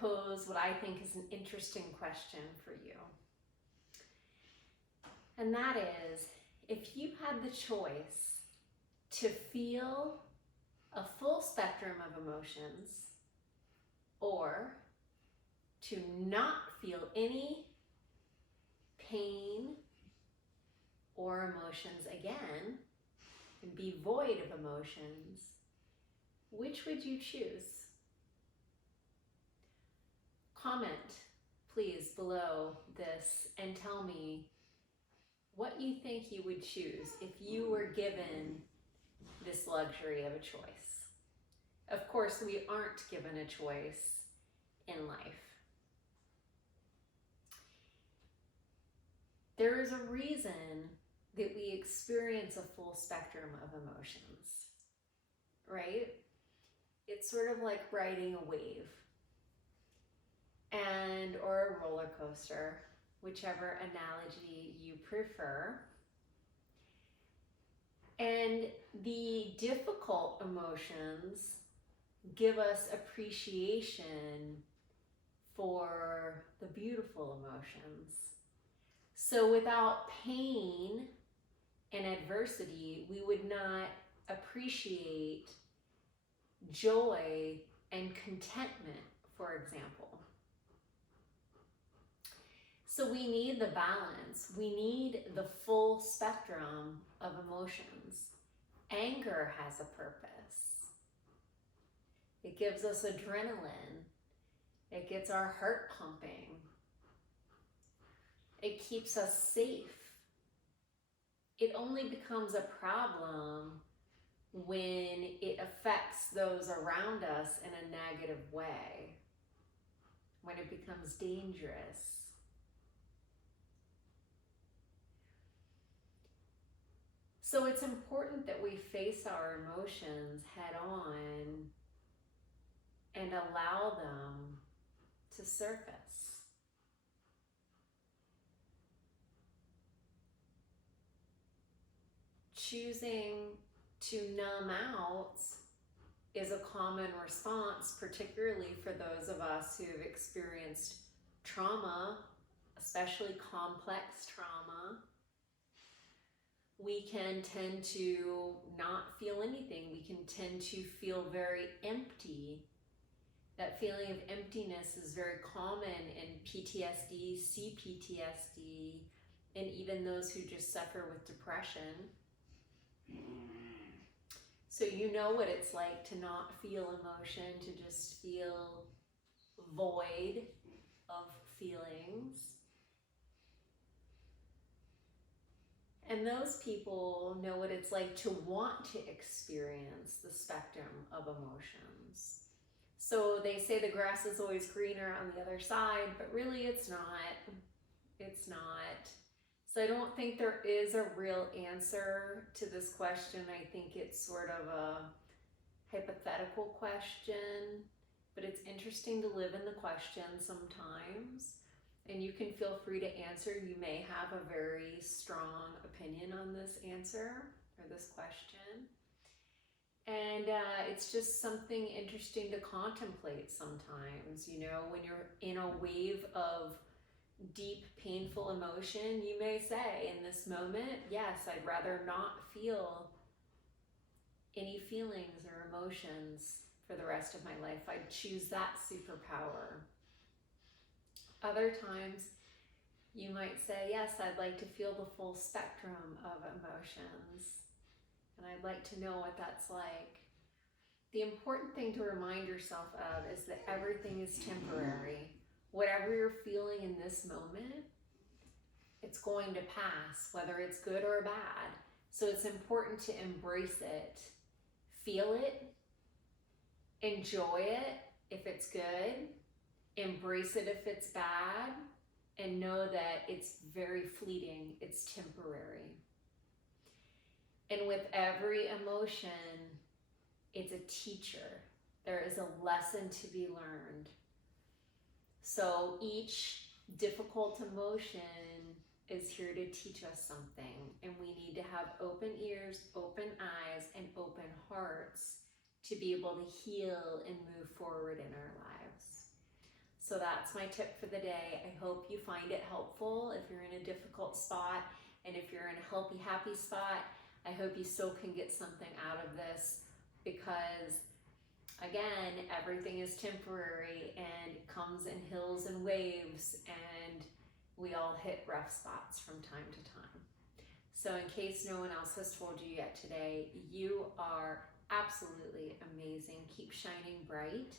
pose what I think is an interesting question for you. And that is, if you had the choice to feel a full spectrum of emotions or to not feel any pain or emotions again and be void of emotions, which would you choose? Comment, please, below this and tell me what you think you would choose if you were given this luxury of a choice. Of course, we aren't given a choice in life. There is a reason that we experience a full spectrum of emotions, right? It's sort of like riding a wave or a roller coaster, whichever analogy you prefer. And the difficult emotions give us appreciation for the beautiful emotions. So without pain and adversity, we would not appreciate joy and contentment, for example. So we need the balance. We need the full spectrum of emotions. Anger has a purpose. It gives us adrenaline. It gets our heart pumping. It keeps us safe. It only becomes a problem when it affects those around us in a negative way, when it becomes dangerous. So it's important that we face our emotions head on and allow them to surface. Choosing to numb out is a common response, particularly for those of us who have experienced trauma, especially complex trauma. We can tend to not feel anything. We can tend to feel very empty. That feeling of emptiness is very common in PTSD, CPTSD, and even those who just suffer with depression. So you know what it's like to not feel emotion, to just feel void of feelings. And those people know what it's like to want to experience the spectrum of emotions. So they say the grass is always greener on the other side, but really it's not. It's not. So I don't think there is a real answer to this question. I think it's sort of a hypothetical question, but it's interesting to live in the question sometimes. And you can feel free to answer. You may have a very strong opinion on this answer or this question. And it's just something interesting to contemplate sometimes. You know, when you're in a wave of deep, painful emotion, you may say in this moment, yes, I'd rather not feel any feelings or emotions for the rest of my life. I'd choose that superpower. Other times, you might say, yes, I'd like to feel the full spectrum of emotions, and I'd like to know what that's like. The important thing to remind yourself of is that everything is temporary. Whatever you're feeling in this moment, it's going to pass, whether it's good or bad. So it's important to embrace it, feel it, enjoy it if it's good, embrace it if it's bad, and know that it's very fleeting, it's temporary. And with every emotion, it's a teacher. There is a lesson to be learned. So each difficult emotion is here to teach us something, and we need to have open ears, open eyes, and open hearts to be able to heal and move forward in our lives. So that's my tip for the day. I hope you find it helpful if you're in a difficult spot, and if you're in a healthy, happy spot, I hope you still can get something out of this, because again, everything is temporary and it comes in hills and waves, and we all hit rough spots from time to time. So in case no one else has told you yet today, you are absolutely amazing. Keep shining bright.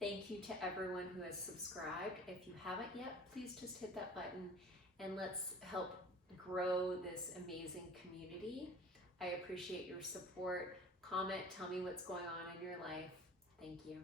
Thank you to everyone who has subscribed. If you haven't yet, please just hit that button and let's help grow this amazing community. I appreciate your support. Comment, tell me what's going on in your life. Thank you.